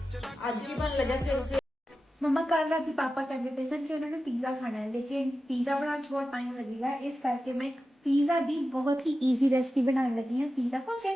आज ही बन लगा सिर। मम्मा कल रात पापा कहते थे सर कि उन्होंने पिज़्ज़ा खाना है, लेकिन पिज़्ज़ा बनाने में बहुत टाइम लगेगा, इस करके मैं एक पिज़्ज़ा की बहुत ही ईजी रेसिपी बनाने लगी हूँ। पिज़्ज़ा खाओगे?